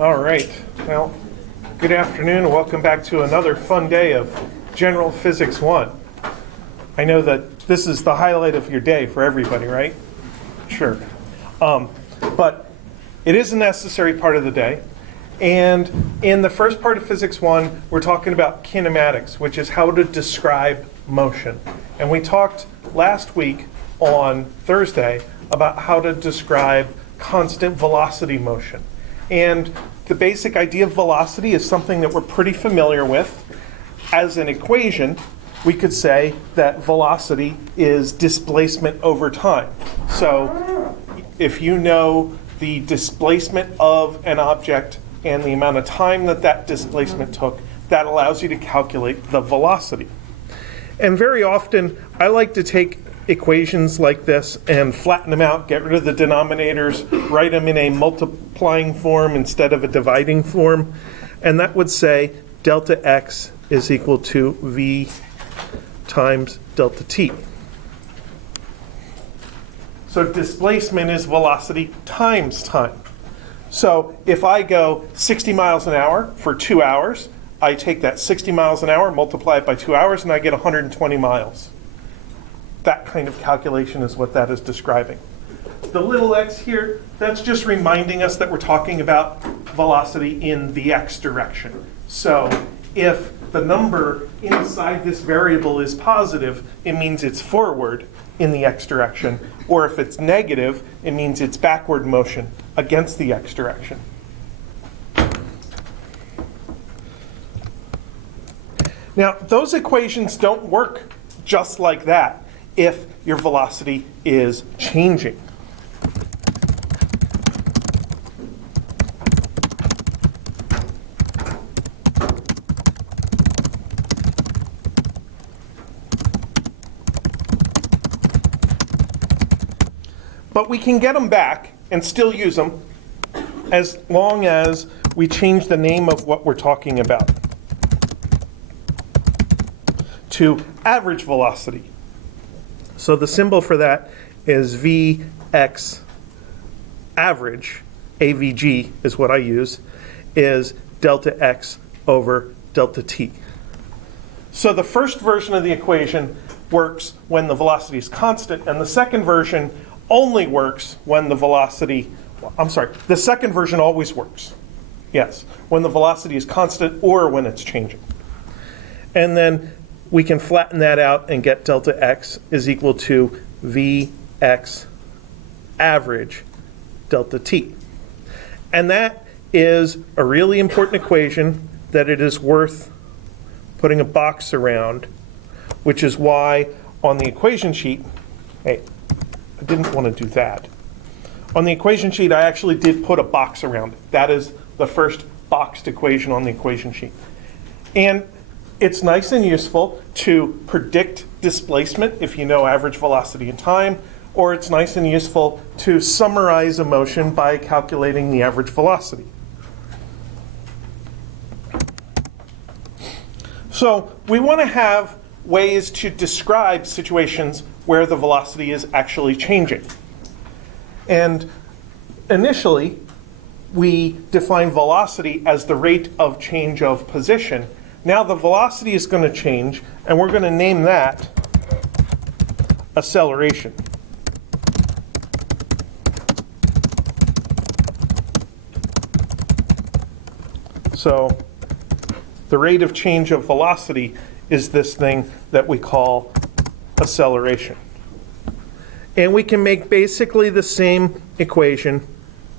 All right. Well, good afternoon and welcome back to another fun day of General Physics 1. I know that this is the highlight of your day for everybody, right? Sure. But it is a necessary part of the day. And in the first part of Physics 1, we're talking about kinematics, which is how to describe motion. And we talked last week on Thursday about how to describe constant velocity motion. And the basic idea of velocity is something that we're pretty familiar with. As an equation, we could say that velocity is displacement over time. So if you know the displacement of an object and the amount of time that that displacement took, that allows you to calculate the velocity. And very often, I like to take equations like this and flatten them out, get rid of the denominators, write them in a multiplying form instead of a dividing form. And that would say delta x is equal to v times delta t. So displacement is velocity times time. So if I go 60 miles an hour for 2 hours, I take that 60 miles an hour, multiply it by 2 hours, and I get 120 miles. That kind of calculation is what that is describing. The little x here, that's just reminding us that we're talking about velocity in the x direction. So if the number inside this variable is positive, it means it's forward in the x direction. Or if it's negative, it means it's backward motion against the x direction. Now, those equations don't work just like that if your velocity is changing. But we can get them back and still use them as long as we change the name of what we're talking about to average velocity. So the symbol for that is Vx average, AVG is what I use, is delta x over delta t. So the first version of the equation works when the velocity is constant, and the second version only works when the velocity, the second version always works. Yes, when the velocity is constant or when it's changing. And then we can flatten that out and get delta x is equal to Vx average delta t. And that is a really important equation that it is worth putting a box around, which is why on the equation sheet, hey, I didn't want to do that. On the equation sheet, I actually did put a box around it. That is the first boxed equation on the equation sheet. And it's nice and useful to predict displacement if you know average velocity and time, or it's nice and useful to summarize a motion by calculating the average velocity. So we want to have ways to describe situations where the velocity is actually changing. And initially, we define velocity as the rate of change of position. Now the velocity is going to change, and we're going to name that acceleration. So the rate of change of velocity is this thing that we call acceleration. And we can make basically the same equation.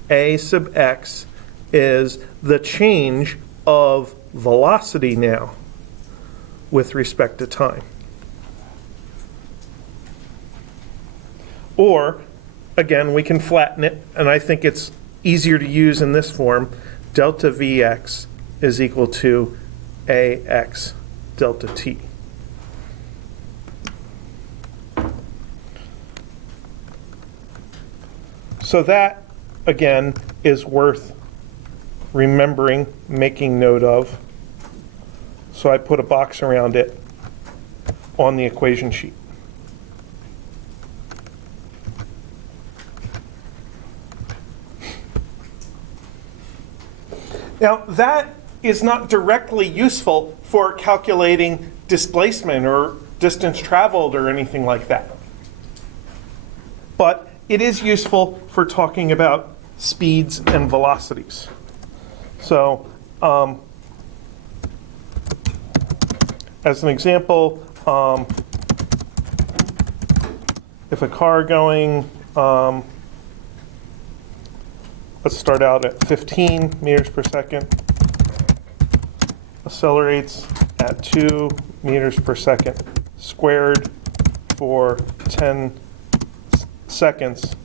A sub x is the change of velocity now with respect to time. Or, again, we can flatten it, and I think it's easier to use in this form. Delta Vx is equal to Ax delta t. So that, again, is worth remembering, making note of. So I put a box around it on the equation sheet. Now, that is not directly useful for calculating displacement or distance traveled or anything like that. But it is useful for talking about speeds and velocities. So, as an example, if a car going, let's start out at 15 meters per second, accelerates at 2 meters per second squared for 10 seconds.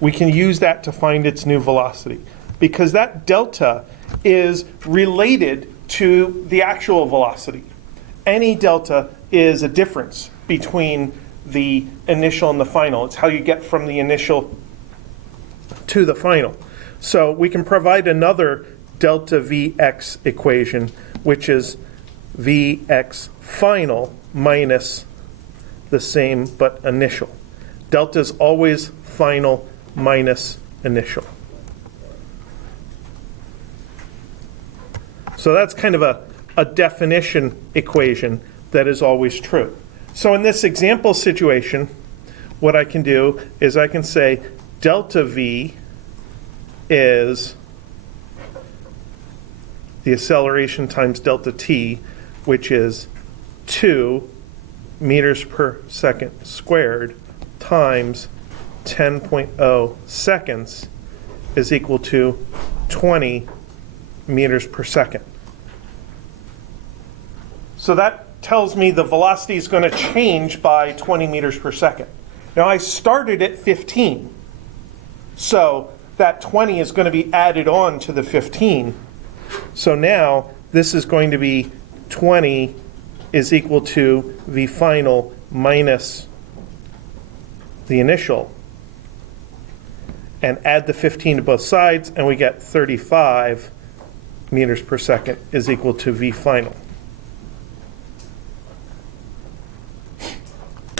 We can use that to find its new velocity because that delta is related to the actual velocity. Any delta is a difference between the initial and the final. It's how you get from the initial to the final. So we can provide another delta Vx equation, which is Vx final minus the same but initial. Delta is always final minus initial. So that's kind of a definition equation that is always true. So in this example situation, what I can do is I can say delta V is the acceleration times delta t, which is 2 meters per second squared times 10.0 seconds is equal to 20 meters per second. So that tells me the velocity is going to change by 20 meters per second. Now I started at 15, so that 20 is going to be added on to the 15. So now this is going to be 20 is equal to V final minus the initial, and add the 15 to both sides, and we get 35 meters per second is equal to V final.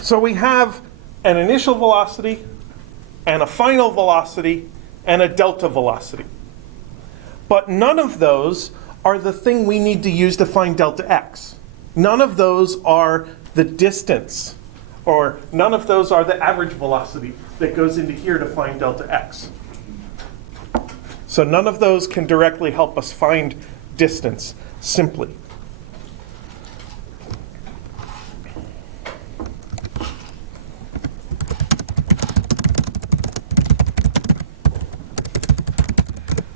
So we have an initial velocity and a final velocity and a delta velocity. But none of those are the thing we need to use to find delta x. None of those are the distance, or none of those are the average velocity that goes into here to find delta x. So none of those can directly help us find distance simply.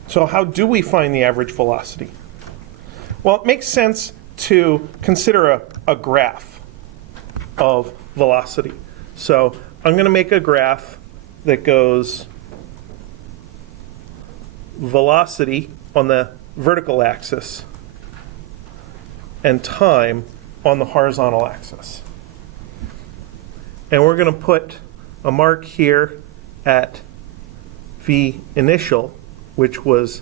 So how do we find the average velocity? Well, it makes sense to consider a graph of velocity. So I'm going to make a graph that goes velocity on the vertical axis and time on the horizontal axis. And we're going to put a mark here at V initial, which was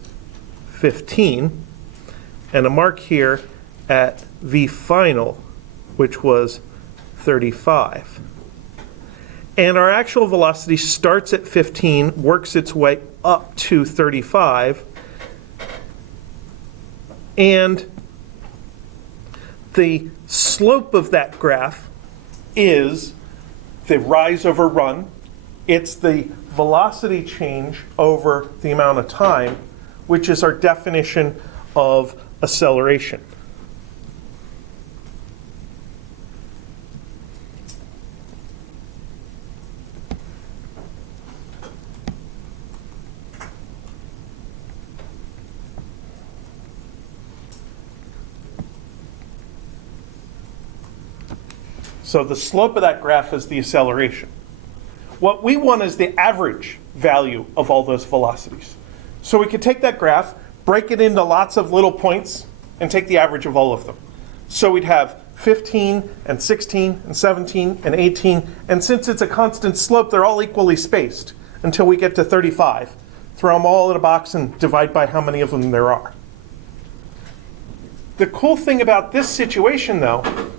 15, and a mark here at V final, which was 35. And our actual velocity starts at 15, works its way up to 35, and the slope of that graph is the rise over run. It's the velocity change over the amount of time, which is our definition of acceleration. So the slope of that graph is the acceleration. What we want is the average value of all those velocities. So we could take that graph, break it into lots of little points, and take the average of all of them. So we'd have 15 and 16 and 17 and 18, and since it's a constant slope, they're all equally spaced until we get to 35. Throw them all in a box and divide by how many of them there are. The cool thing about this situation, though,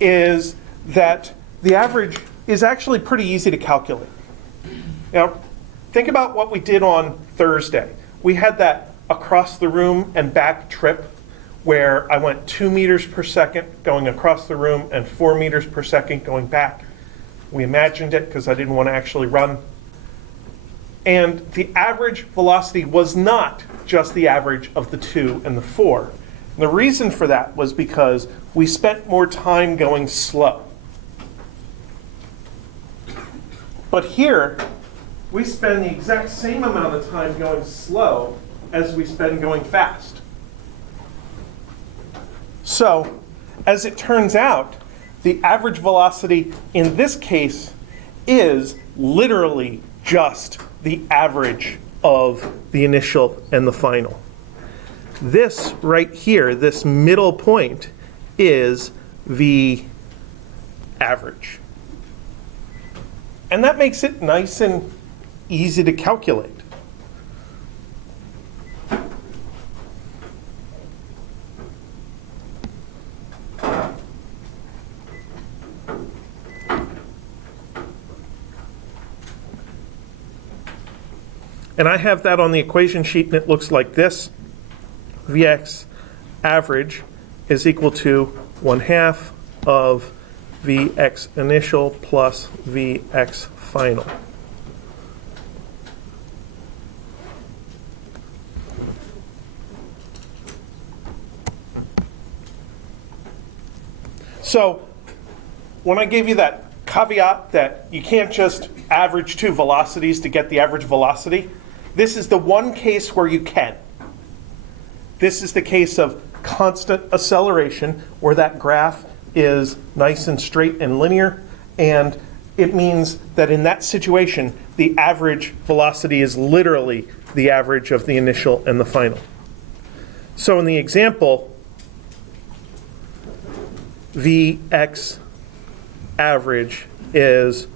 is that the average is actually pretty easy to calculate. Now, think about what we did on Thursday. We had that across the room and back trip where I went 2 meters per second going across the room and 4 meters per second going back. We imagined it because I didn't want to actually run. And the average velocity was not just the average of the 2 and the 4. And the reason for that was because we spent more time going slow. But here, we spend the exact same amount of time going slow as we spend going fast. So, as it turns out, the average velocity in this case is literally just the average of the initial and the final. This right here, this middle point, is the average. And that makes it nice and easy to calculate. And I have that on the equation sheet, and it looks like this. Vx average is equal to 1/2 of Vx initial plus Vx final. So when I gave you that caveat that you can't just average two velocities to get the average velocity, this is the one case where you can. This is the case of constant acceleration, where that graph is nice and straight and linear, and it means that in that situation, the average velocity is literally the average of the initial and the final. So in the example, Vx average is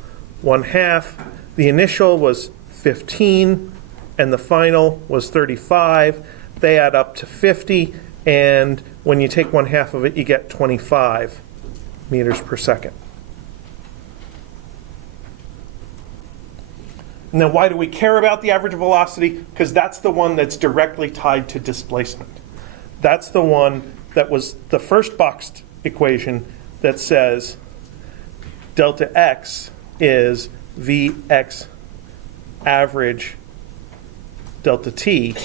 1/2. The initial was 15, and the final was 35. They add up to 50, and when you take 1/2 of it, you get 25 meters per second. Now, why do we care about the average velocity? Because that's the one that's directly tied to displacement. That's the one that was the first boxed equation that says delta x is Vx average delta t.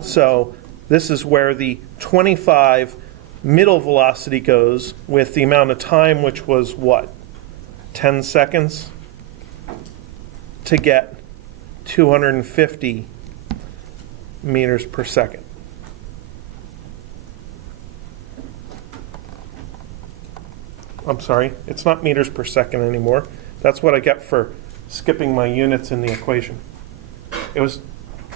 So this is where the 25 middle velocity goes with the amount of time, which was what? 10 seconds to get 250 meters per second. I'm sorry, it's not meters per second anymore. That's what I get for skipping my units in the equation. It was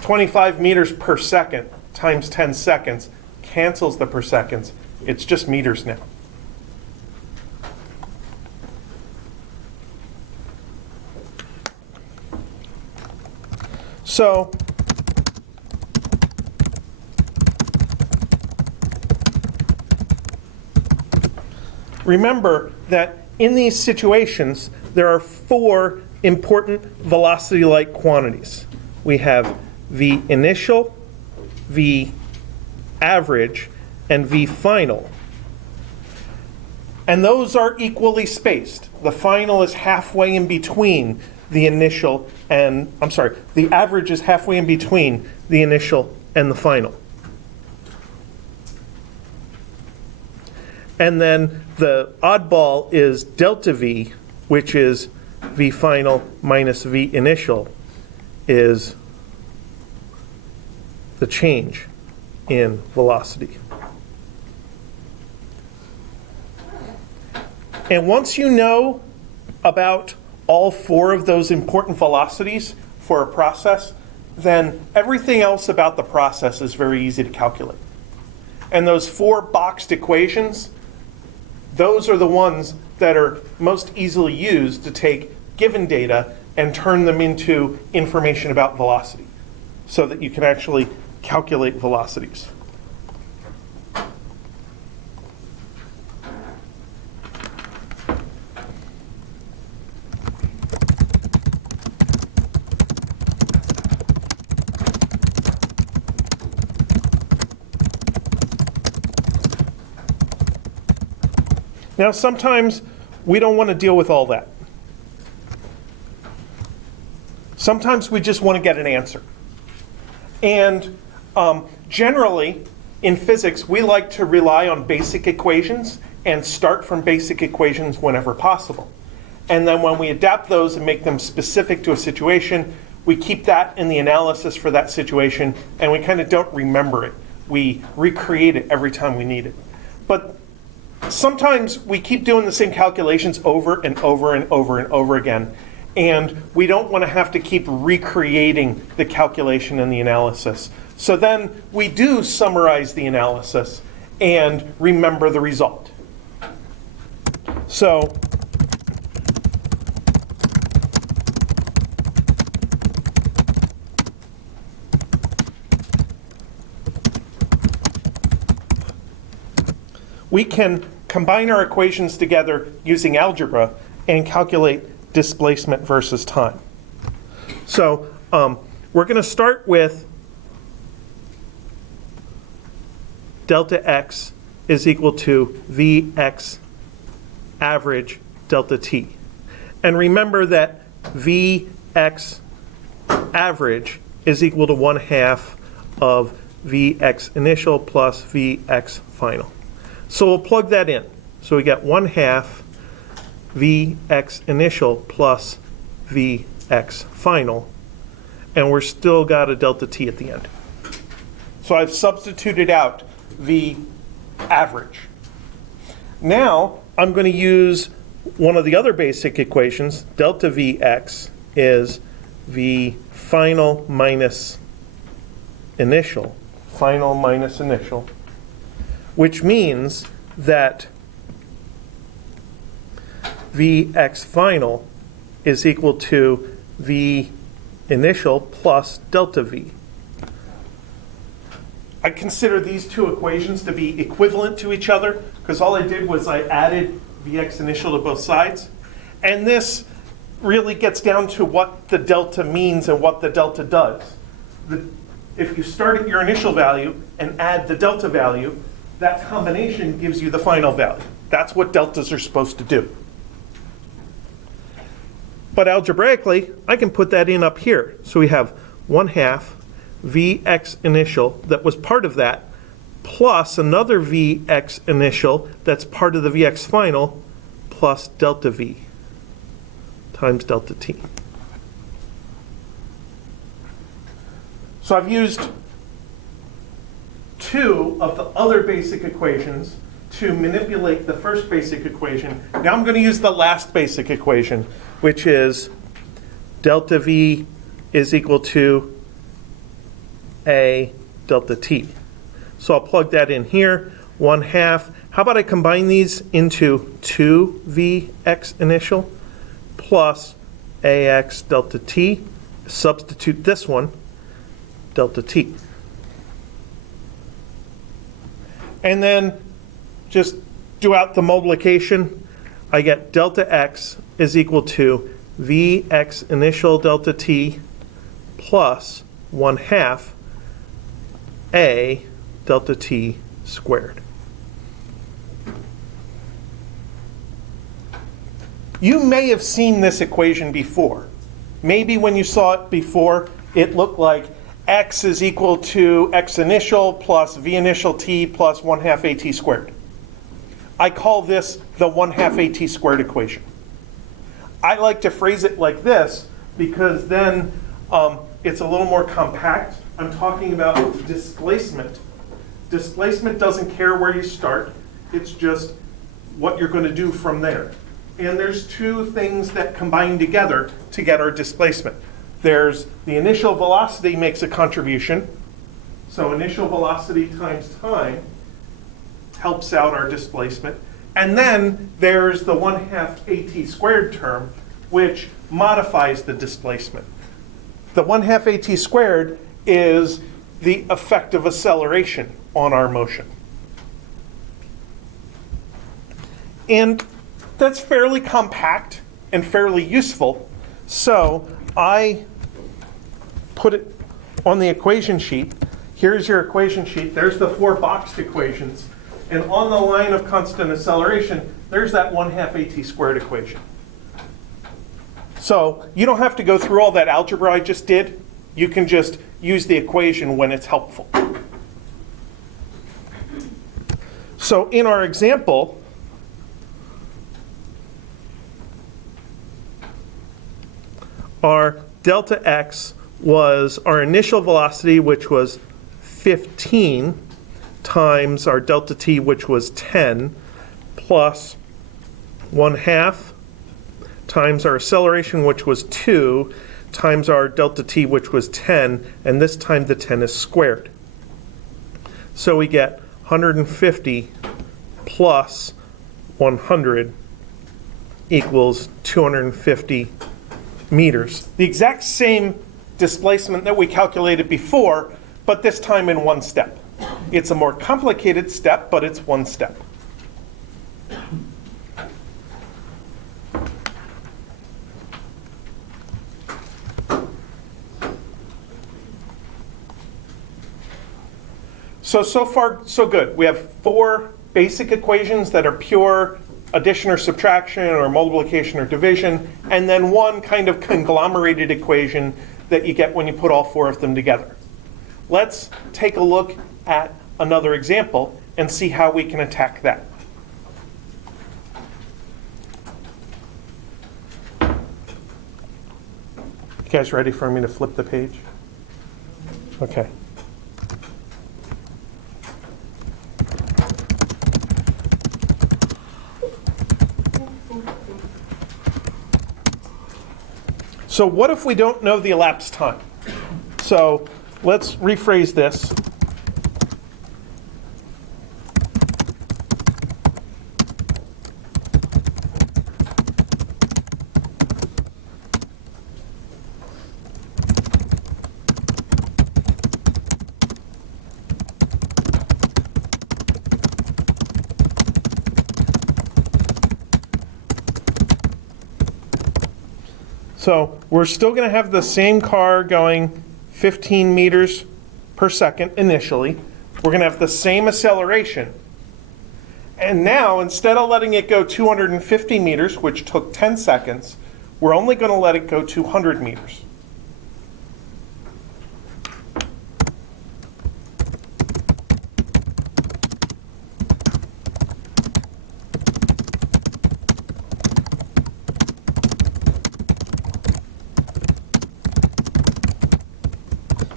25 meters per second times 10 seconds cancels the per seconds. It's just meters now. So remember that in these situations, there are 4 important velocity-like quantities. We have V initial, V average, and V final. And those are equally spaced. The final is halfway in between the initial and, the average is halfway in between the initial and the final. And then the oddball is delta V, which is V final minus V initial, is the change in velocity. And once you know about all 4 of those important velocities for a process, then everything else about the process is very easy to calculate. And those 4 boxed equations, those are the ones that are most easily used to take given data and turn them into information about velocity so that you can actually calculate velocities. Now, sometimes we don't want to deal with all that. Sometimes we just want to get an answer. And generally, in physics, we like to rely on basic equations and start from basic equations whenever possible. And then when we adapt those and make them specific to a situation, we keep that in the analysis for that situation, and we kind of don't remember it. We recreate it every time we need it. But sometimes we keep doing the same calculations over and over and over and over again, and we don't want to have to keep recreating the calculation and the analysis. So then we do summarize the analysis and remember the result. So we can combine our equations together using algebra and calculate displacement versus time. So we're going to start with delta x is equal to Vx average delta t. And remember that Vx average is equal to 1/2 of Vx initial plus Vx final. So we'll plug that in. So we get 1/2 Vx initial plus Vx final, and we're still got a delta t at the end. So I've substituted out V average. Now I'm going to use one of the other basic equations. Delta Vx is V final minus initial, which means that Vx final is equal to V initial plus delta V. I consider these two equations to be equivalent to each other because all I did was I added Vx initial to both sides. And this really gets down to what the delta means and what the delta does. If you start at your initial value and add the delta value, that combination gives you the final value. That's what deltas are supposed to do. But algebraically, I can put that in up here. So we have 1/2 Vx initial that was part of that, plus another Vx initial that's part of the Vx final, plus delta V times delta t. So I've used two of the other basic equations to manipulate the first basic equation. Now I'm going to use the last basic equation, which is delta V is equal to A delta T. So I'll plug that in here, 1/2. How about I combine these into 2Vx initial plus Ax delta T, substitute this one, delta T. And then just do out the multiplication. I get delta x is equal to Vx initial delta t plus 1/2 A delta t squared. You may have seen this equation before. Maybe when you saw it before, it looked like x is equal to x initial plus v initial t plus 1/2 at squared. I call this the 1/2 at squared equation. I like to phrase it like this because then it's a little more compact. I'm talking about displacement. Displacement doesn't care where you start. It's just what you're going to do from there. And there's two things that combine together to get our displacement. There's the initial velocity makes a contribution. So initial velocity times time helps out our displacement. And then there's the 1/2 at squared term, which modifies the displacement. The 1/2 at squared is the effect of acceleration on our motion. And that's fairly compact and fairly useful. So I put it on the equation sheet. Here's your equation sheet. There's the 4 boxed equations. And on the line of constant acceleration, there's that 1/2 AT squared equation. So you don't have to go through all that algebra I just did. You can just use the equation when it's helpful. So in our example, our delta x was our initial velocity, which was 15, times our delta t, which was 10, plus 1/2 times our acceleration, which was 2, times our delta t, which was 10, and this time the 10 is squared. So we get 150 plus 100 equals 250 meters. The exact same displacement that we calculated before, but this time in one step. It's a more complicated step, but it's one step. So far, so good. We have 4 basic equations that are pure addition or subtraction or multiplication or division, and then one kind of conglomerated equation that you get when you put all 4 of them together. Let's take a look at another example and see how we can attack that. You guys ready for me to flip the page? Okay. So what if we don't know the elapsed time? So let's rephrase this. So we're still going to have the same car going 15 meters per second initially. We're going to have the same acceleration. And now, instead of letting it go 250 meters, which took 10 seconds, we're only going to let it go 200 meters.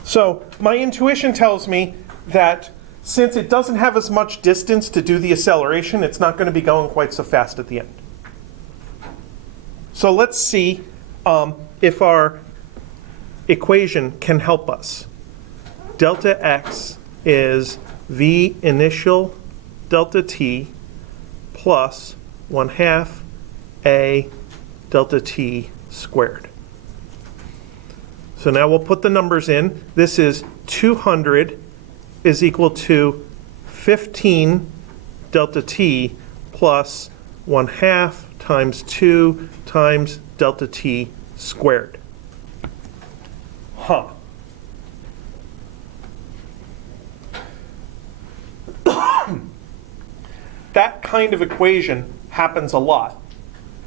So my intuition tells me that since it doesn't have as much distance to do the acceleration, it's not going to be going quite so fast at the end. So let's see if our equation can help us. Delta x is v initial delta t plus 1/2 a delta t squared. So now we'll put the numbers in. This is 200 is equal to 15 delta t plus 1/2 times 2 times delta t squared. That kind of equation happens a lot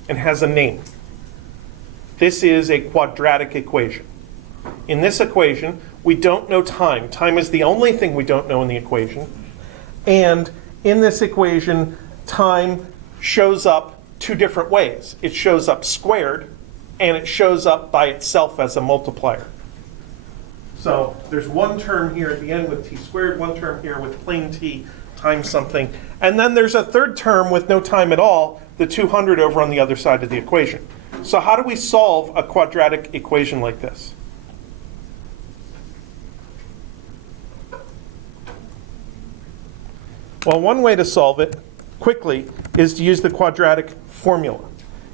and has a name. This is a quadratic equation. In this equation, we don't know time. Time is the only thing we don't know in the equation. And in this equation, time shows up 2 different ways. It shows up squared, and it shows up by itself as a multiplier. So there's one term here at the end with t squared, one term here with plain t times something. And then there's a third term with no time at all, the 200 over on the other side of the equation. So how do we solve a quadratic equation like this? Well, one way to solve it quickly is to use the quadratic formula.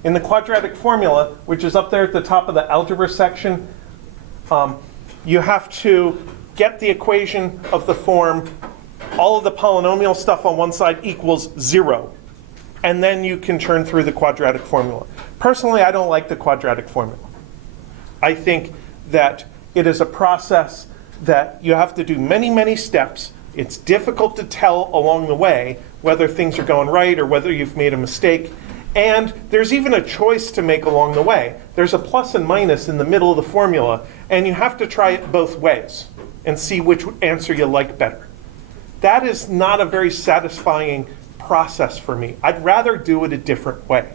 In the quadratic formula, which is up there at the top of the algebra section, you have to get the equation of the form all of the polynomial stuff on one side equals 0. And then you can turn through the quadratic formula. Personally, I don't like the quadratic formula. I think that it is a process that you have to do many, many steps It's difficult to tell along the way whether things are going right or whether you've made a mistake. And there's even a choice to make along the way. There's a plus and minus in the middle of the formula, and you have to try it both ways and see which answer you like better. That is not a very satisfying process for me. I'd rather do it a different way.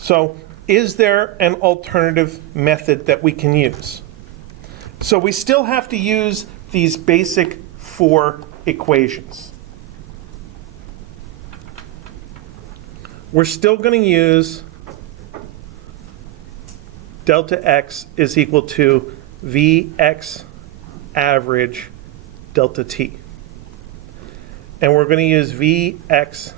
So, is there an alternative method that we can use? So we still have to use these basic 4 equations. We're still going to use delta x is equal to Vx average delta t. And we're going to use Vx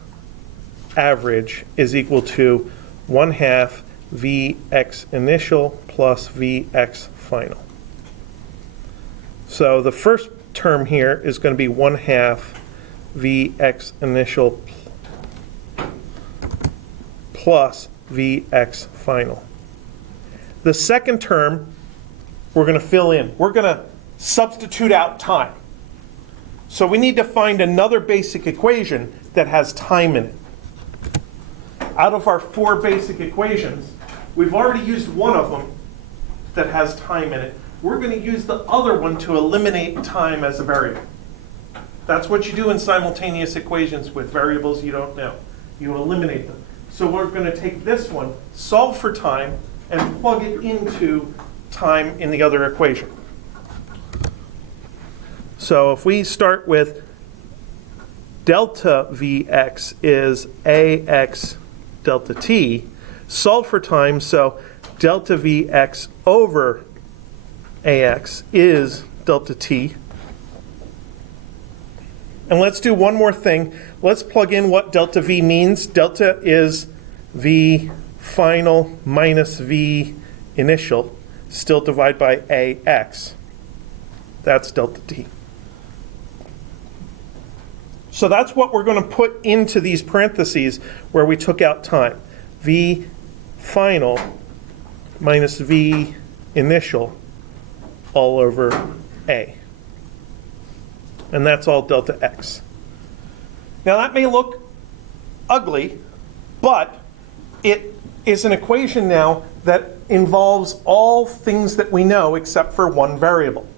average is equal to 1/2 Vx initial plus Vx final. So the first term here is going to be 1/2 Vx initial plus Vx final. The second term we're going to fill in. We're going to substitute out time. So we need to find another basic equation that has time in it. Out of our 4 basic equations, we've already used one of them that has time in it. We're going to use the other one to eliminate time as a variable. That's what you do in simultaneous equations with variables you don't know. You eliminate them. So we're going to take this one, solve for time, and plug it into time in the other equation. So if we start with delta Vx is Ax delta t, solve for time, so delta Vx over Ax is delta t. And let's do one more thing. Let's plug in what delta V means. Delta is V final minus V initial, still divided by Ax. That's delta t. So that's what we're going to put into these parentheses where we took out time. V final minus V initial all over A. And that's all delta x. Now that may look ugly, but it is an equation now that involves all things that we know except for one variable.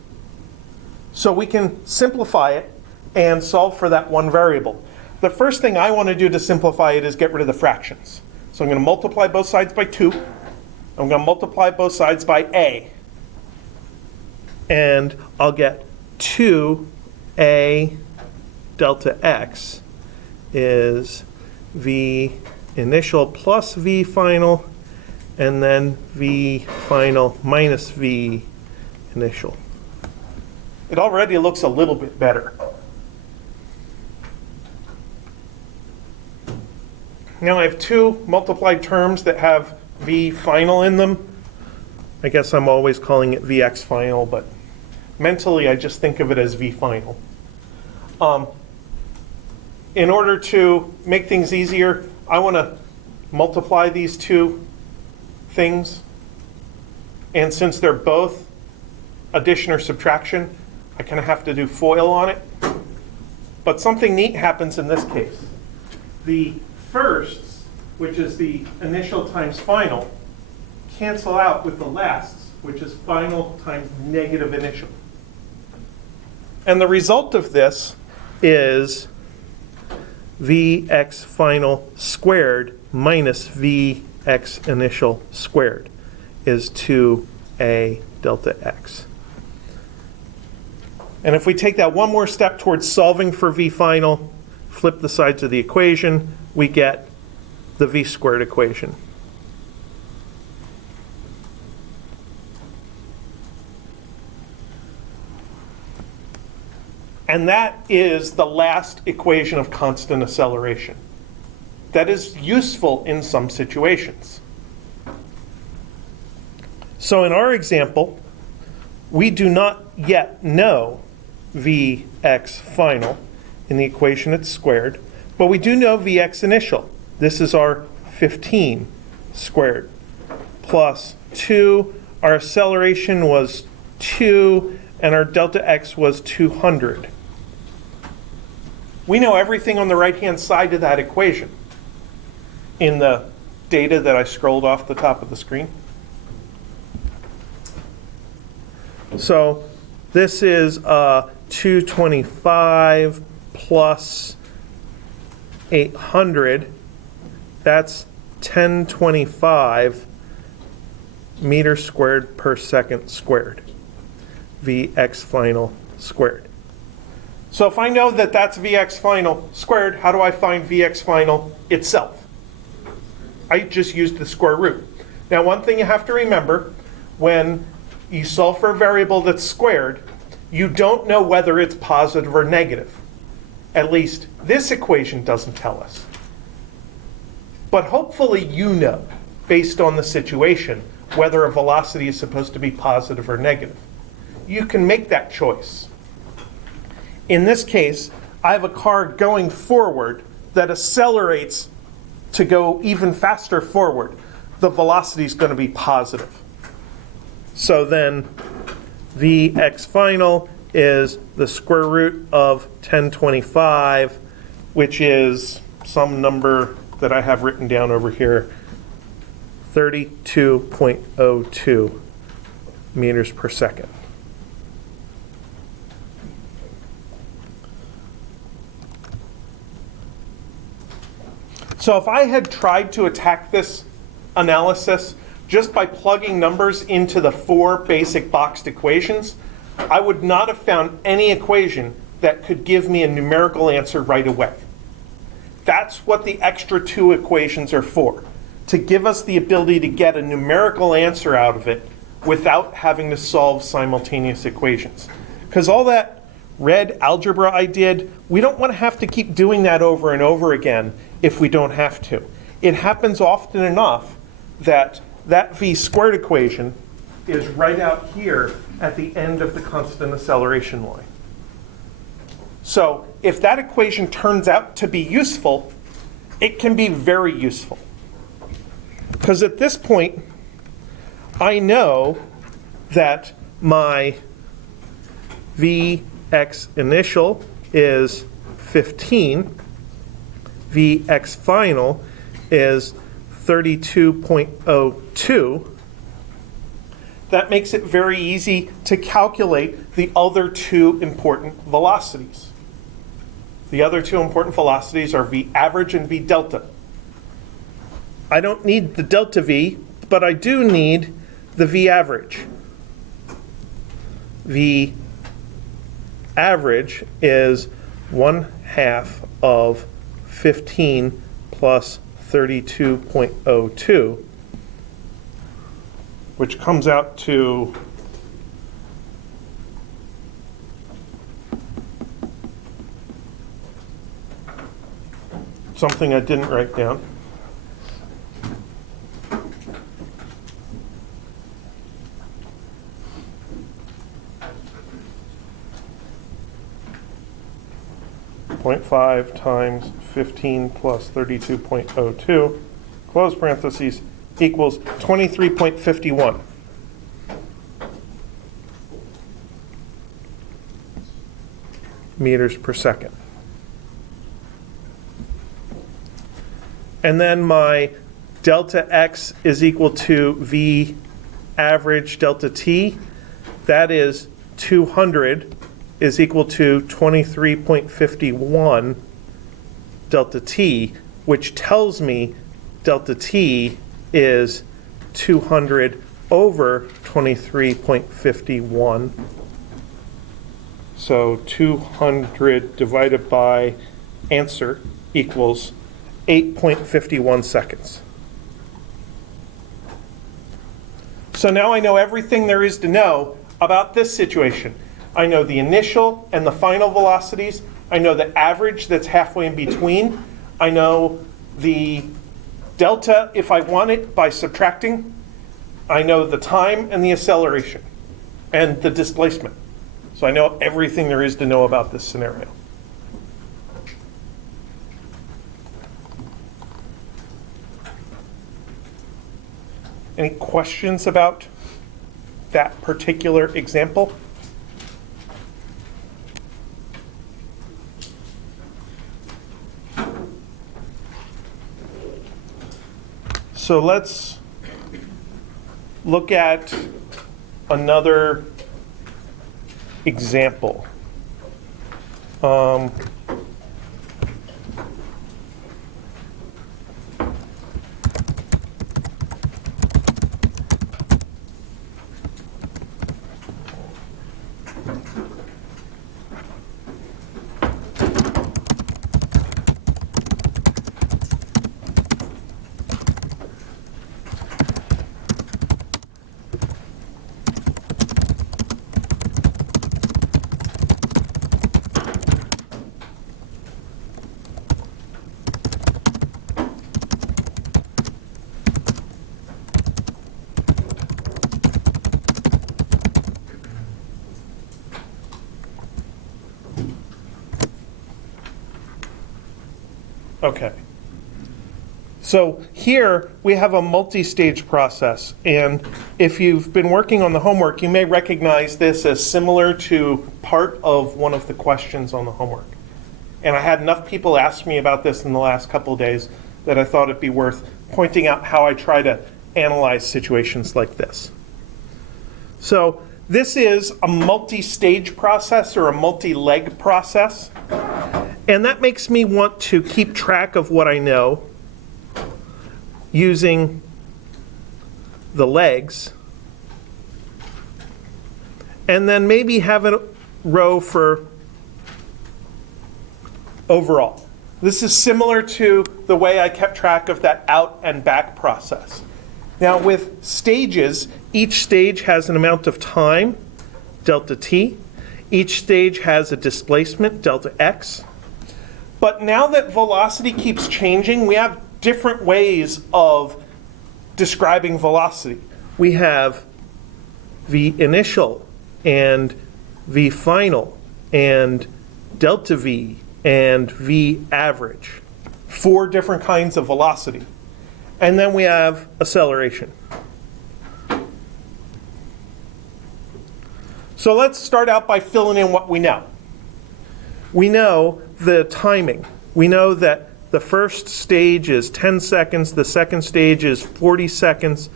So we can simplify it and solve for that one variable. The first thing I want to do to simplify it is get rid of the fractions. So I'm going to multiply both sides by 2. I'm going to multiply both sides by a. And I'll get 2a delta x is v initial plus v final, and then v final minus v initial. It already looks a little bit better. Now I have 2 multiplied terms that have v final in them. I guess I'm always calling it vx final, but mentally I just think of it as v final. In order to make things easier, I want to multiply these 2 things. And since they're both addition or subtraction, I kind of have to do FOIL on it. But something neat happens in this case. The firsts, which is the initial times final, cancel out with the lasts, which is final times negative initial. And the result of this is Vx final squared minus Vx initial squared is 2a delta x. And if we take that one more step towards solving for v final, flip the sides of the equation, we get the v squared equation. And that is the last equation of constant acceleration. That is useful in some situations. So in our example, we do not yet know Vx final. In the equation it's squared, but we do know Vx initial. This is our 15 squared plus 2. Our acceleration was 2, and our delta x was 200. We know everything on the right-hand side of that equation in the data that I scrolled off the top of the screen. So this is 225 plus 800. That's 1025 meters squared per second squared. Vx final squared. So if I know that that's Vx final squared, how do I find Vx final itself? I just used the square root. Now, one thing you have to remember, when you solve for a variable that's squared, you don't know whether it's positive or negative. At least this equation doesn't tell us. But hopefully you know, based on the situation, whether a velocity is supposed to be positive or negative. You can make that choice. In this case, I have a car going forward that accelerates to go even faster forward. The velocity is going to be positive. So then Vx final is the square root of 1025, which is some number that I have written down over here, 32.02 meters per second. So if I had tried to attack this analysis just by plugging numbers into the 4 basic boxed equations, I would not have found any equation that could give me a numerical answer right away. That's what the extra 2 equations are for, to give us the ability to get a numerical answer out of it without having to solve simultaneous equations. Because all that red algebra I did, we don't want to have to keep doing that over and over again if we don't have to. It happens often enough that that v squared equation is right out here at the end of the constant acceleration line. So if that equation turns out to be useful, it can be very useful. Because at this point, I know that my Vx initial is 15, Vx final is 32.02. That makes it very easy to calculate the other 2 important velocities. The other 2 important velocities are V average and V delta. I don't need the delta V, but I do need the V average. V average is 1/2 of 15 plus 32.02, which comes out to something I didn't write down. .5 times 15 plus 32.02, close parentheses, equals 23.51. Meters per second. And then my delta x is equal to V average delta t. That is 200 is equal to 23.51 delta t, which tells me delta t is 200 over 23.51. So 200 divided by answer equals 8.51 seconds. So now I know everything there is to know about this situation. I know the initial and the final velocities. I know the average that's halfway in between. I know the delta if I want it by subtracting. I know the time and the acceleration and the displacement. So I know everything there is to know about this scenario. Any questions about that particular example? So let's look at another example. Okay. So here we have a multi-stage process, and if you've been working on the homework, you may recognize this as similar to part of one of the questions on the homework. And I had enough people ask me about this in the last couple of days that I thought it'd be worth pointing out how I try to analyze situations like this. So this is a multi-stage process or a multi-leg process. And that makes me want to keep track of what I know using the legs, and then maybe have a row for overall. This is similar to the way I kept track of that out and back process. Now with stages, each stage has an amount of time, delta t. Each stage has a displacement, delta x. But now that velocity keeps changing, we have different ways of describing velocity. We have v initial and v final and delta v and v average. 4 different kinds of velocity. And then we have acceleration. So let's start out by filling in what we know. We know the timing. We know that the first stage is 10 seconds, the second stage is 40 seconds,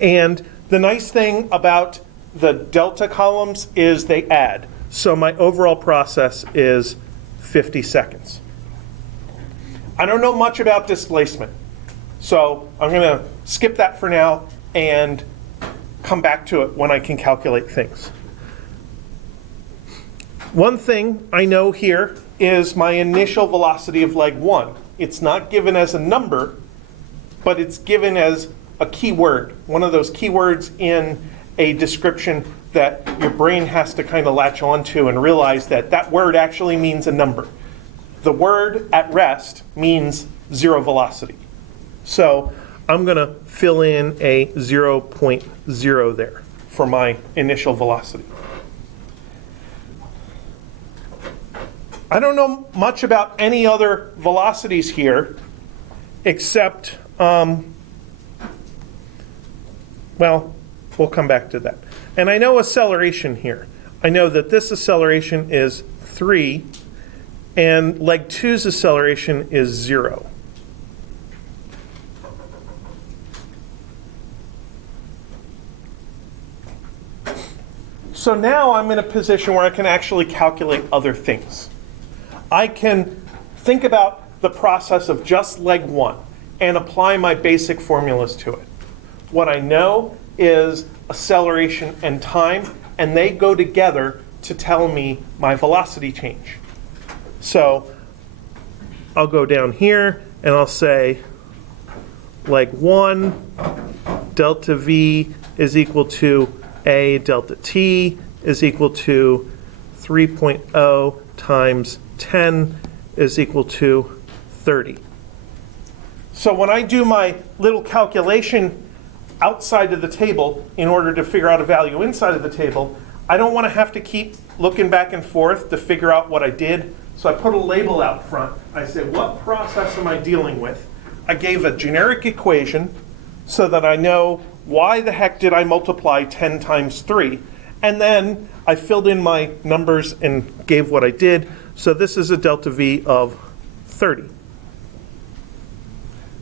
and the nice thing about the delta columns is they add. So my overall process is 50 seconds. I don't know much about displacement, so I'm going to skip that for now and come back to it when I can calculate things. One thing I know here is my initial velocity of leg 1. It's not given as a number, but it's given as a keyword, one of those keywords in a description that your brain has to kind of latch onto and realize that that word actually means a number. The word at rest means 0 velocity. So I'm going to fill in a 0.0 there for my initial velocity. I don't know much about any other velocities here except, well, we'll come back to that. And I know acceleration here. I know that this acceleration is 3, and leg 2's acceleration is 0. So now I'm in a position where I can actually calculate other things. I can think about the process of just leg 1 and apply my basic formulas to it. What I know is acceleration and time, and they go together to tell me my velocity change. So I'll go down here and I'll say leg 1, delta v is equal to a delta t is equal to 3.0 times 10 is equal to 30. So when I do my little calculation outside of the table in order to figure out a value inside of the table, I don't want to have to keep looking back and forth to figure out what I did. So I put a label out front. I say, what process am I dealing with? I gave a generic equation so that I know why the heck did I multiply 10 times 3. And then I filled in my numbers and gave what I did. So this is a delta V of 30.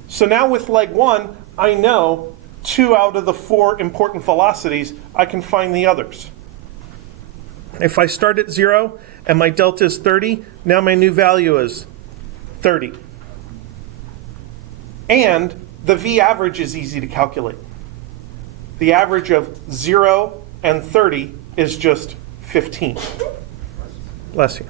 So now with leg 1, I know 2 out of the 4 important velocities. I can find the others. If I start at 0 and my delta is 30, now my new value is 30. And the V average is easy to calculate. The average of 0 and 30 is just 15. Bless you.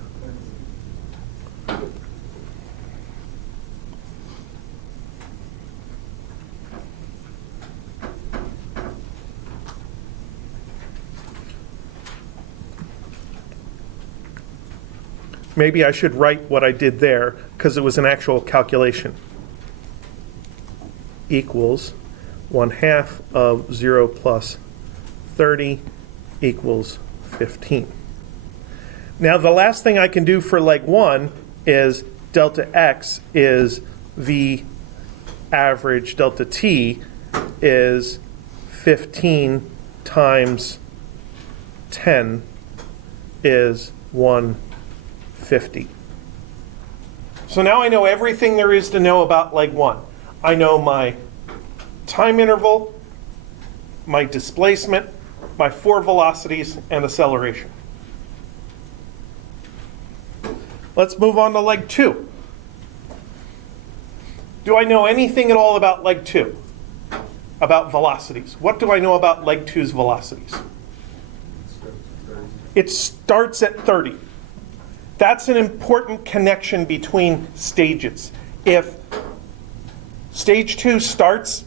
Maybe I should write what I did there because it was an actual calculation. Equals 1/2 of 0 plus 30 equals 15. Now the last thing I can do for leg 1 is delta x is V average delta t is 15 times 10 is 150. So now I know everything there is to know about leg 1. I know my time interval, my displacement, my 4 velocities, and acceleration. Let's move on to leg 2. Do I know anything at all about leg 2? About velocities? What do I know about leg 2's velocities? It starts at 30. That's an important connection between stages. If stage 2 starts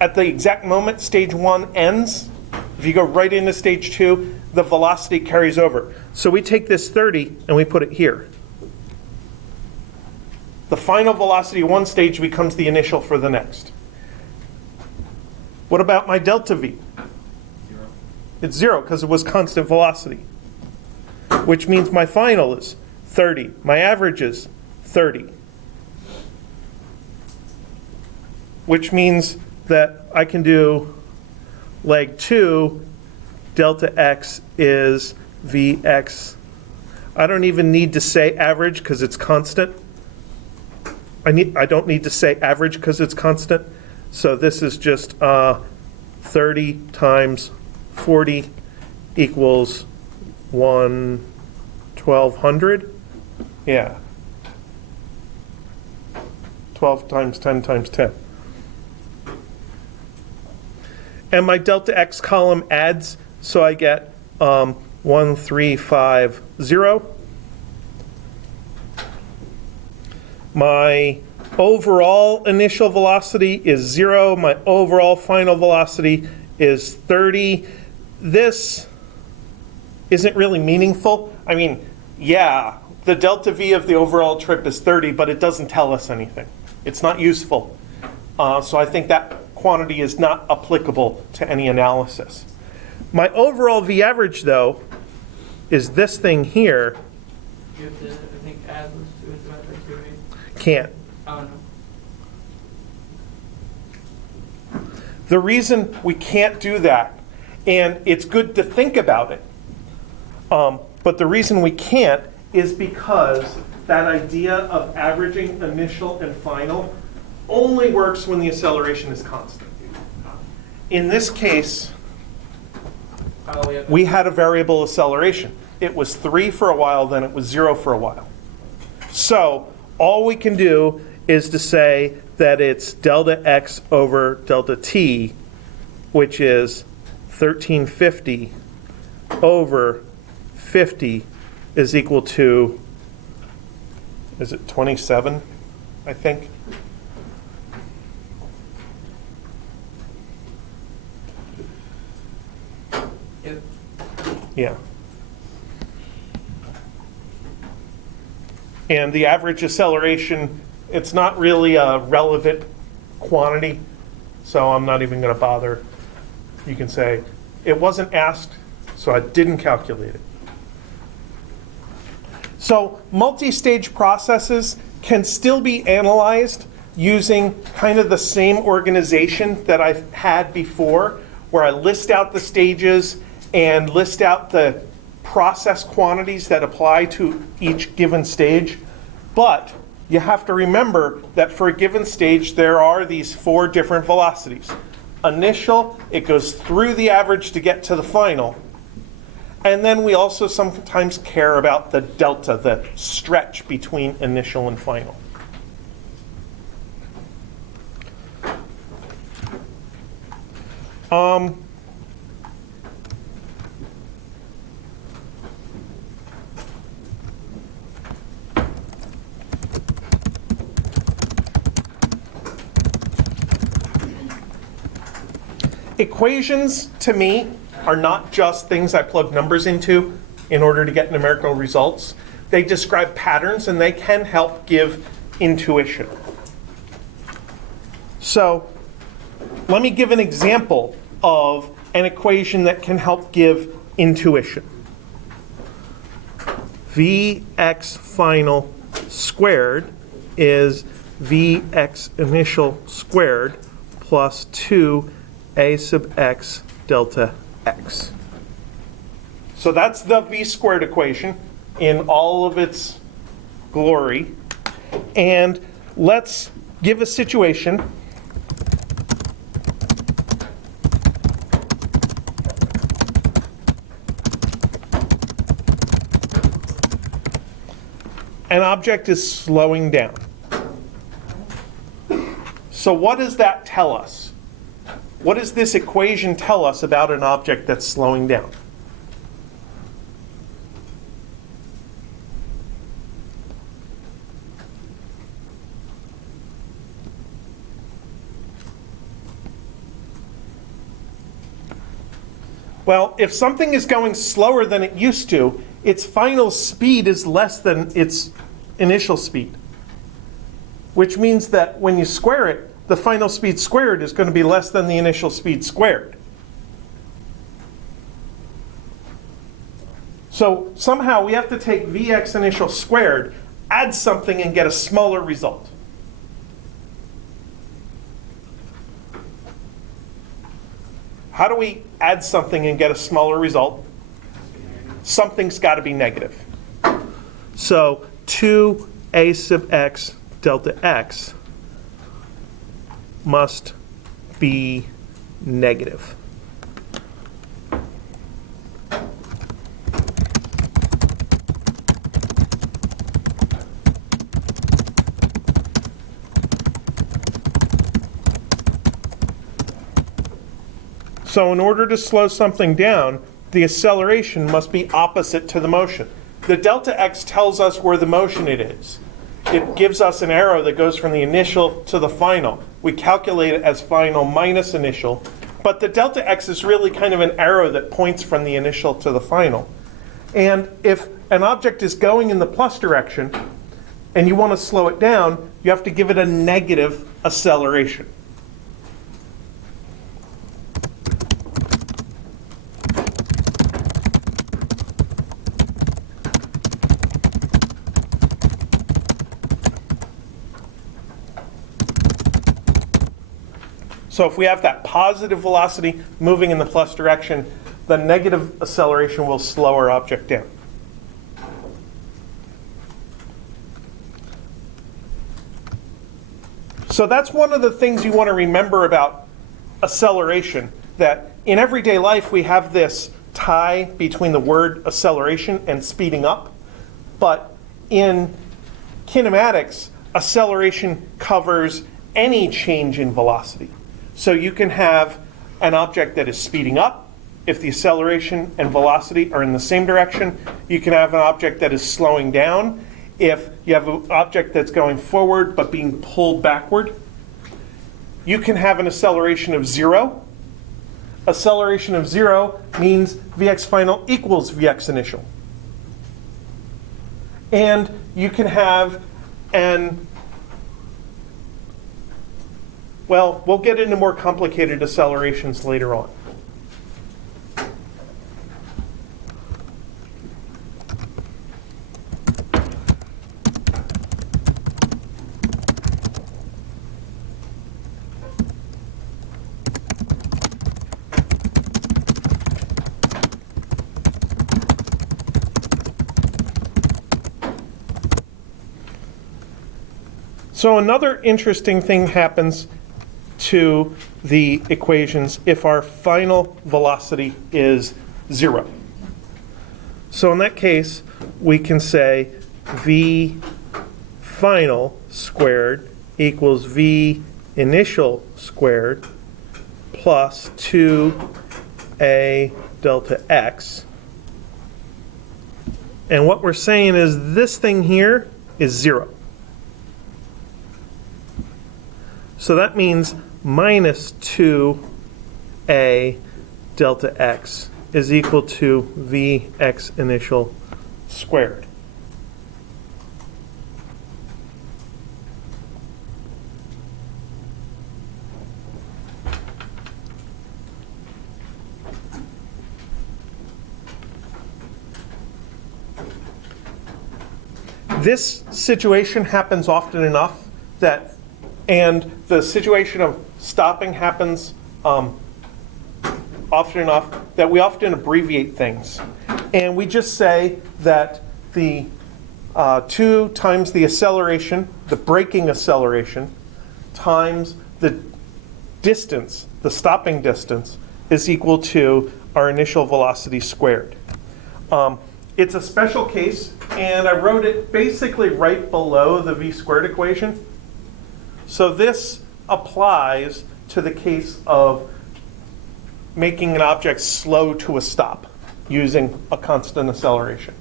at the exact moment stage 1 ends, if you go right into stage 2, the velocity carries over. So we take this 30 and we put it here. The final velocity of one stage becomes the initial for the next. What about my delta V? 0. It's 0 because it was constant velocity, which means my final is 30. My average is 30, which means that I can do leg 2, delta x is Vx. I don't even need to say average because it's constant. I don't need to say average because it's constant. So this is just 30 times 40 equals 1200. Yeah. 12 times 10 times 10. And my delta x column adds, so I get 1350. My overall initial velocity is 0. My overall final velocity is 30. This isn't really meaningful. I mean, yeah, the delta V of the overall trip is 30, but it doesn't tell us anything. It's not useful. So I think that quantity is not applicable to any analysis. My overall V average, though, is this thing here. You have to, I think, add those two into that activity. Can't. Oh, no. The reason we can't do that, and it's good to think about it, but the reason we can't is because that idea of averaging initial and final only works when the acceleration is constant. In this case, Oh, yeah. we had a variable acceleration. It was 3 for a while, then it was 0 for a while. So all we can do is to say that it's delta x over delta t, which is 1350 over 50 is equal to, is it 27, I think? Yep. Yeah. And the average acceleration, it's not really a relevant quantity, so I'm not even going to bother You can say, it wasn't asked, so I didn't calculate it. So multi-stage processes can still be analyzed using kind of the same organization that I've had before, where I list out the stages and list out the process quantities that apply to each given stage. But you have to remember that for a given stage, there are these 4 different velocities. Initial, it goes through the average to get to the final. And then we also sometimes care about the delta, the stretch between initial and final. Equations, to me, are not just things I plug numbers into in order to get numerical results. They describe patterns, and they can help give intuition. So let me give an example of an equation that can help give intuition. Vx final squared is Vx initial squared plus 2a sub x delta x. So that's the v squared equation in all of its glory. And let's give a situation. An object is slowing down. So what does that tell us? What does this equation tell us about an object that's slowing down? Well, if something is going slower than it used to, its final speed is less than its initial speed, which means that when you square it, the final speed squared is going to be less than the initial speed squared. So somehow we have to take Vx initial squared, add something, and get a smaller result. How do we add something and get a smaller result? Something's got to be negative. So 2a sub x delta x must be negative. So in order to slow something down, the acceleration must be opposite to the motion. The delta x tells us where the motion it is. It gives us an arrow that goes from the initial to the final. We calculate it as final minus initial, but the delta x is really kind of an arrow that points from the initial to the final. And if an object is going in the plus direction and you want to slow it down, you have to give it a negative acceleration. So if we have that positive velocity moving in the plus direction, the negative acceleration will slow our object down. So that's one of the things you want to remember about acceleration, that in everyday life we have this tie between the word acceleration and speeding up. But in kinematics, acceleration covers any change in velocity. So you can have an object that is speeding up if the acceleration and velocity are in the same direction. You can have an object that is slowing down if you have an object that's going forward but being pulled backward. You can have an acceleration of 0. Acceleration of 0 means Vx final equals Vx initial. And you can have an well, we'll get into more complicated accelerations later on. So another interesting thing happens to the equations if our final velocity is 0. So in that case, we can say v final squared equals v initial squared plus 2a delta x. And what we're saying is this thing here is 0. So that means minus 2a delta x is equal to vx initial squared. This situation happens often enough that, and the situation of stopping happens often enough that we often abbreviate things. And we just say that the 2 times the acceleration, the braking acceleration, times the distance, the stopping distance, is equal to our initial velocity squared. It's a special case, and I wrote it basically right below the v squared equation. So this applies to the case of making an object slow to a stop using a constant acceleration.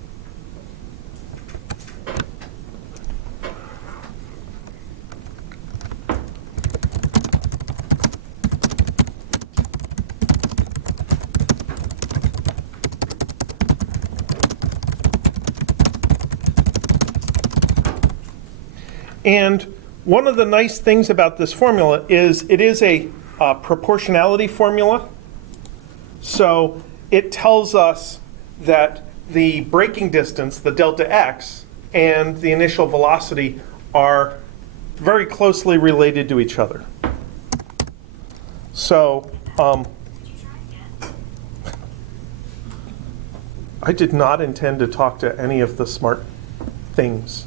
And one of the nice things about this formula is it is a proportionality formula. So it tells us that the braking distance, the delta x, and the initial velocity are very closely related to each other. So I did not intend to talk to any of the smart things.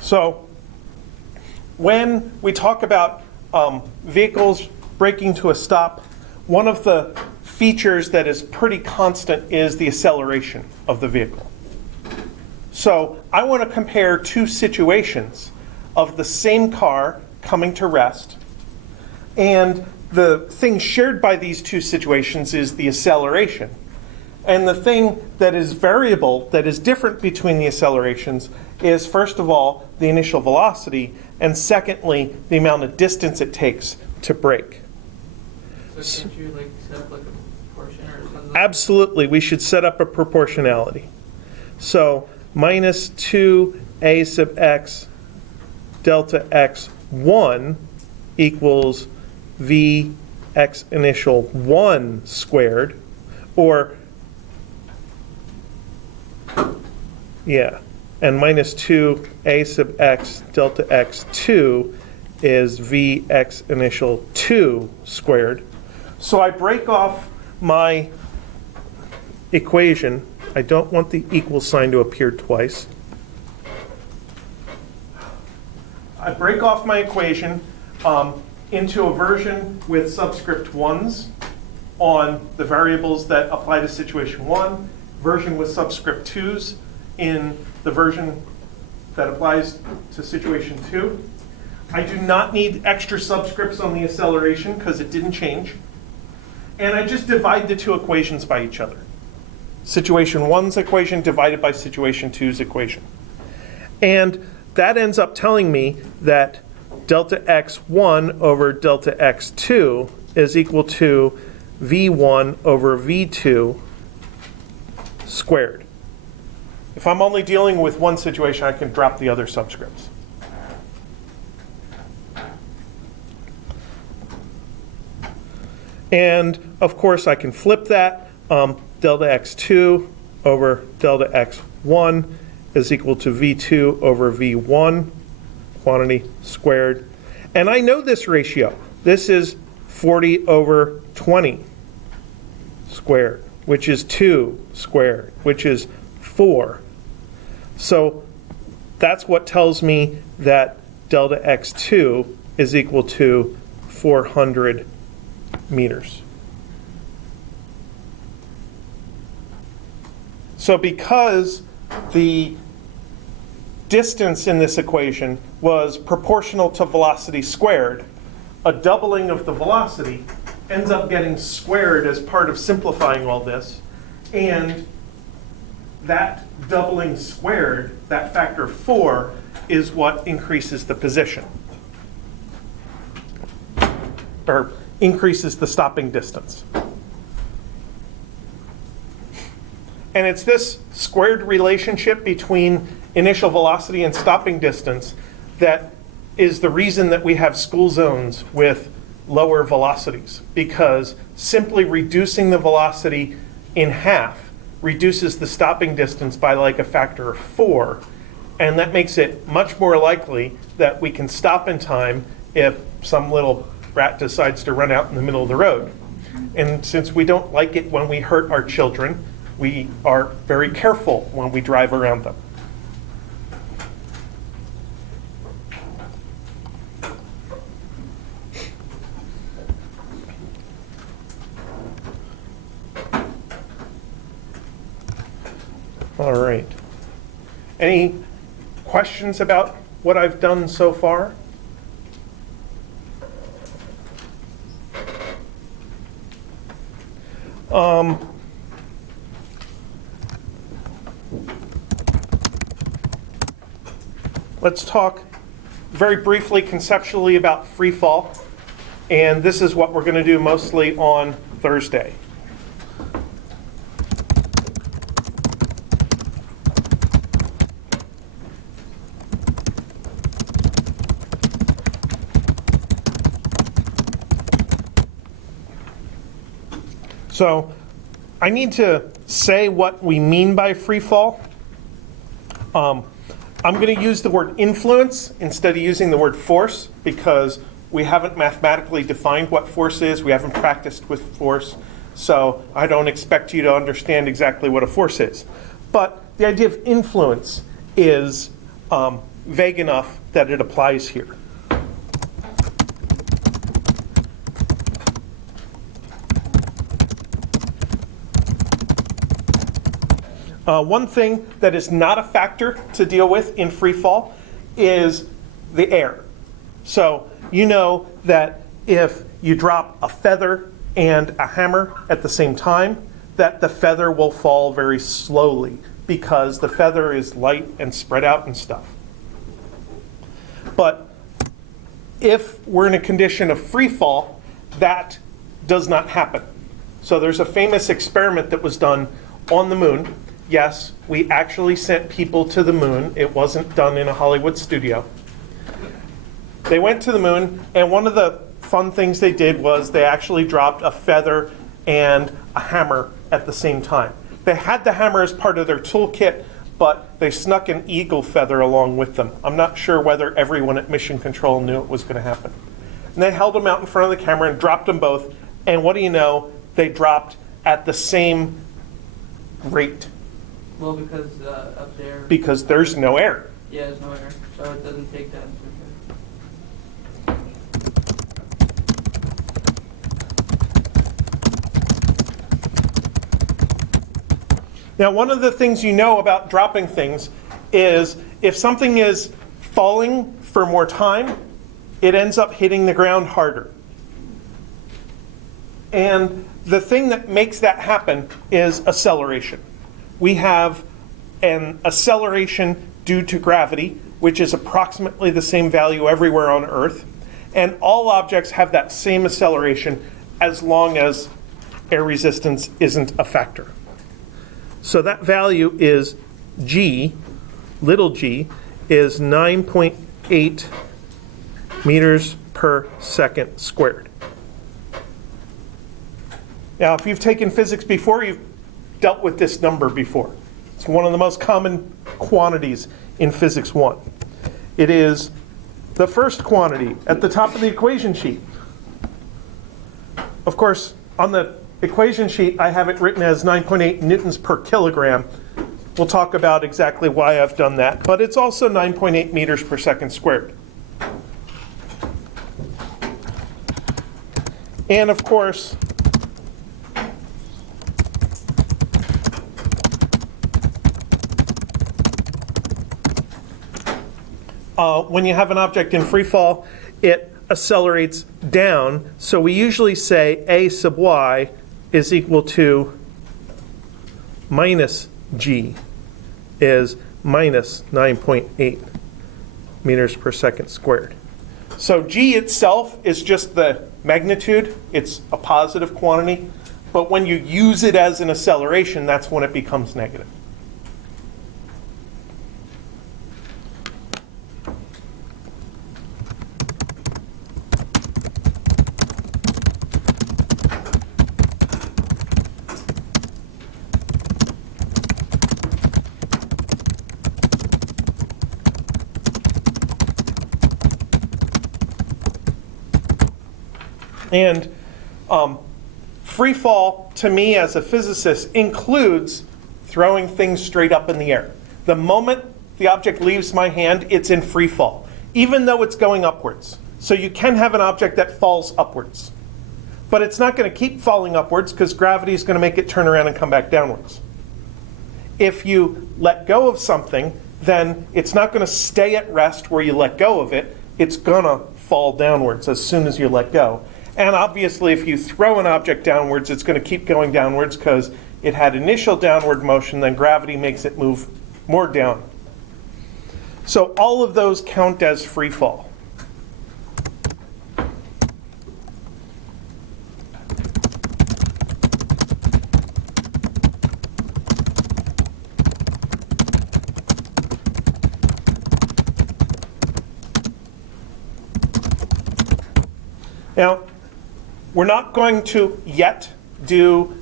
So when we talk about vehicles braking to a stop, one of the features that is pretty constant is the acceleration of the vehicle. So I want to compare two situations of the same car coming to rest, and the thing shared by these two situations is the acceleration. And the thing that is variable, that is different between the accelerations, is first of all the initial velocity, and secondly the amount of distance it takes to brake. So can't you set up a proportion or something? Absolutely, we should set up a proportionality. So minus 2a sub x delta x1 equals vx initial 1 squared, or and minus 2a sub x delta x2 is vx initial 2 squared. So I break off my equation. I don't want the equal sign to appear twice. I break off my equation into a version with subscript 1s on the variables that apply to situation 1, version with subscript 2s in the version that applies to situation 2. I do not need extra subscripts on the acceleration because it didn't change. And I just divide the two equations by each other. Situation 1's equation divided by situation 2's equation. And that ends up telling me that delta x1 over delta x2 is equal to v1 over v2 squared. If I'm only dealing with one situation, I can drop the other subscripts. And of course, I can flip that. Delta x2 over delta x1 is equal to v2 over v1 quantity squared. And I know this ratio. This is 40 over 20 squared, which is 2 squared, which is 4. So that's what tells me that delta x2 is equal to 400 meters. So because the distance in this equation was proportional to velocity squared, a doubling of the velocity ends up getting squared as part of simplifying all this, and that doubling squared, that factor 4, is what increases the position, or increases the stopping distance. And it's this squared relationship between initial velocity and stopping distance that is the reason that we have school zones with lower velocities, because simply reducing the velocity in half reduces the stopping distance by like a factor of 4, and that makes it much more likely that we can stop in time if some little rat decides to run out in the middle of the road. And since we don't like it when we hurt our children, we are very careful when we drive around them. All right. Any questions about what I've done so far? Let's talk very briefly conceptually about free fall, and this is what we're going to do mostly on Thursday. So I need to say what we mean by free fall. I'm going to use the word influence instead of using the word force, because we haven't mathematically defined what force is. We haven't practiced with force. So I don't expect you to understand exactly what a force is. But the idea of influence is vague enough that it applies here. One thing that is not a factor to deal with in free fall is the air. So you know that if you drop a feather and a hammer at the same time, that the feather will fall very slowly because the feather is light and spread out and stuff. But if we're in a condition of free fall, that does not happen. So there's a famous experiment that was done on the moon. Yes, we actually sent people to the moon. It wasn't done in a Hollywood studio. They went to the moon, and one of the fun things they did was they actually dropped a feather and a hammer at the same time. They had the hammer as part of their toolkit, but they snuck an eagle feather along with them. I'm not sure whether everyone at Mission Control knew it was going to happen. And they held them out in front of the camera and dropped them both, and what do you know? They dropped at the same rate. Well, because up there. Because there's no air. Yeah, there's no air, so it doesn't take that into account. Now, one of the things you know about dropping things is if something is falling for more time, it ends up hitting the ground harder. And the thing that makes that happen is acceleration. We have an acceleration due to gravity, which is approximately the same value everywhere on Earth. And all objects have that same acceleration as long as air resistance isn't a factor. So that value is g, little g, is 9.8 meters per second squared. Now, if you've taken physics before, you've dealt with this number before. It's one of the most common quantities in Physics 1. It is the first quantity at the top of the equation sheet. Of course, on the equation sheet, I have it written as 9.8 newtons per kilogram. We'll talk about exactly why I've done that, but it's also 9.8 meters per second squared. And of course, when you have an object in free fall, it accelerates down. So we usually say a sub y is equal to minus g, is minus 9.8 meters per second squared. So g itself is just the magnitude. It's a positive quantity. But when you use it as an acceleration, that's when it becomes negative. And free fall, to me as a physicist, includes throwing things straight up in the air. The moment the object leaves my hand, it's in free fall, even though it's going upwards. So you can have an object that falls upwards. But it's not going to keep falling upwards because gravity is going to make it turn around and come back downwards. If you let go of something, then it's not going to stay at rest where you let go of it. It's going to fall downwards as soon as you let go. And obviously, if you throw an object downwards, it's going to keep going downwards because it had initial downward motion, then gravity makes it move more down. So all of those count as free fall. Now, we're not going to yet do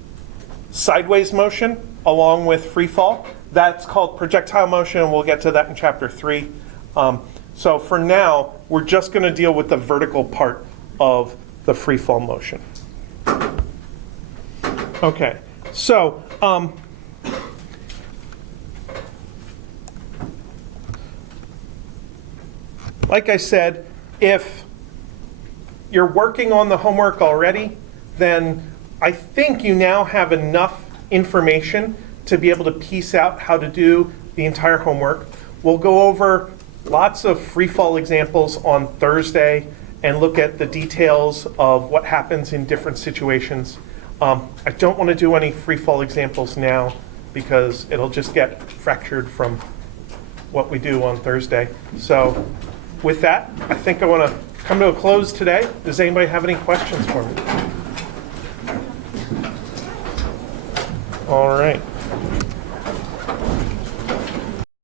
sideways motion along with free fall. That's called projectile motion, and we'll get to that in chapter 3. So for now, we're just going to deal with the vertical part of the free fall motion. Okay, so like I said, if you're working on the homework already, then I think you now have enough information to be able to piece out how to do the entire homework. We'll go over lots of free fall examples on Thursday and look at the details of what happens in different situations. I don't want to do any free fall examples now because it'll just get fractured from what we do on Thursday. So with that, I think I want to come to a close today. Does anybody have any questions for me? All right.